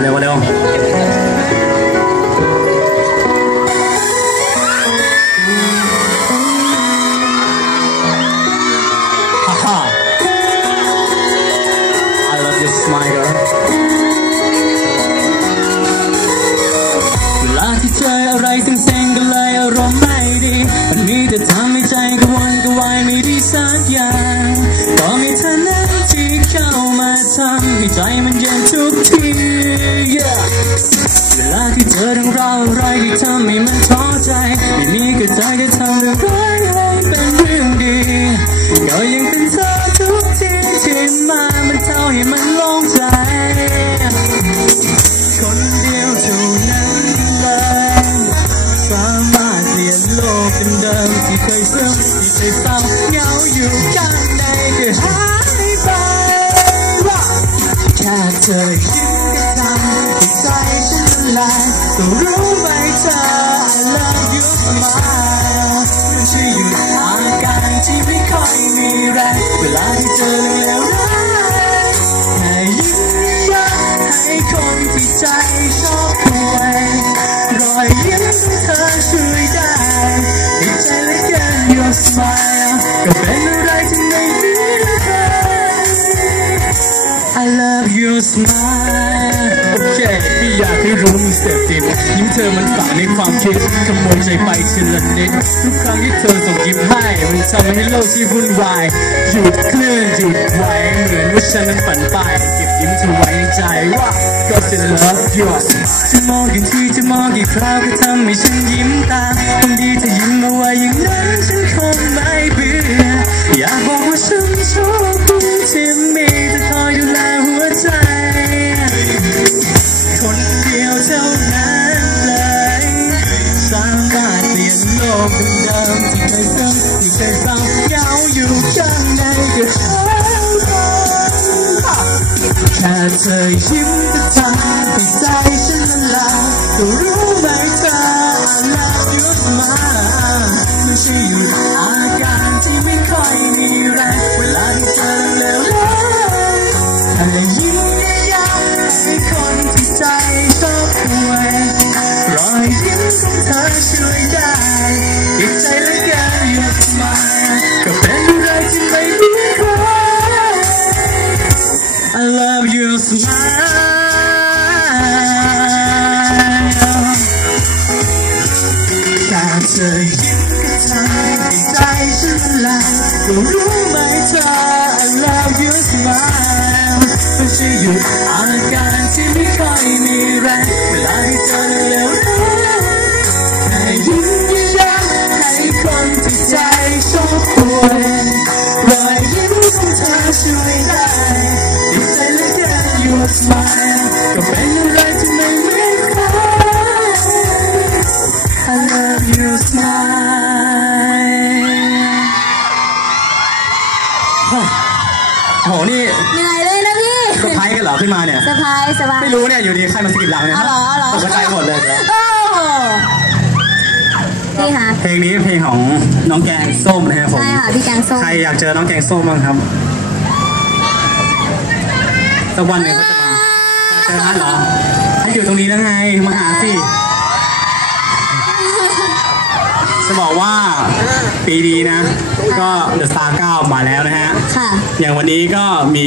เร็วเร็วฮ่าฮ่า I love your smile girl เวลาที่เจออะไรเซ็งๆก็เลยอารมณ์ไม่ดีมันมีแต่ทำให้ใจกระวนกระวายไม่ดีสักอย่างก็มี ให้ใจมันเย็นทุกที yeah. เวลาที่เจอเรื่องราวอะไรที่ทำให้มันท้อใจ ไม่มีก็ใจจะทำเรื่องร้ายให้เป็นเรื่องดีก็ยังเป็นเธอทุกทีที่มามันเท่าให้มันโล่งใจ คนเดียวเท่านั้นเลยสามารถเปลี่ยนโลกเป็นเดิมที่เคยซึมที่เคยเศร้าเหงาอยู่ ค่เธอยิ้มก็ทำให้ใจฉันละลายก็รู้ไหมเธอ I love you smile มันช่วยหยุดอาการที่ไม่ค่อยมีแรงเวลาที่เจอเรื่องเลวร้ายแค่ยิ้มยักให้คนที่ใจชอบป่วยรอยยิ้มของเธอช่วยได้ให้ใจและกัน your smile ก็เป็น love your smile โอเคพี่อยากให้รู้มีเต็ปติดยิ้มเธอมันฝังในความคิดขโมยใจไปทีละนิดทุกครั้งที่เธอส่งยิ้มให้มันทำให้โลกที่วุ่นวายหยุดเคลื่อนหยุดไหวเหมือนว่าฉันนั้นฝันไปเก็บยิ้มเธอไว้ในใจว่าก็จะ love you จะมองกี่ทีจะมองกี่คราวก็ทำให้ฉันยิ้มตามคงดี แค่เธอยิ้มจะทำให้ใจฉันละลายก็รู้ไหมเธอ I love you smile ไม่ใช่หยุดอาการที่ไม่ค่อยมีแรงเวลาที่เจอเร็วแต่ยิ้ I love your smile แค่เธอยิ้มก็ทำให้ใจฉันละลายก็รู้ไหมเธอ I love your smile กัน your smile ก็เป็นอะไรที่ไม่เหมือนใคร I love your smile โหนี่เหนื่อยเลยนะพี่เซอร์ไพรส์กันเหรอขึ้นมาเนี่ย สบายสบาย ไม่รู้เนี่ยอยู่ดีใครมาสะกิดเราเนี่ยเอาเหรอเอาเหรอ ตกใจหมดเลยเนี่ย โอ้โหนี่ค่ะ เพลงนี้เพลงของน้องแกงส้มนะครับผม ใช่ค่ะพี่แกงส้ม ใครอยากเจอน้องแกงส้มบ้างครับสักวันหนึ่งเขาจะ มาอยากเจอร้านเหรอให้อยู่ตรงนี้แล้วไง มาหาสิ จะบอกว่าปีนี้นะ ก็เดอะสตาร์เก้ามาแล้วนะฮะ ค่ะ อย่างวันนี้ก็มี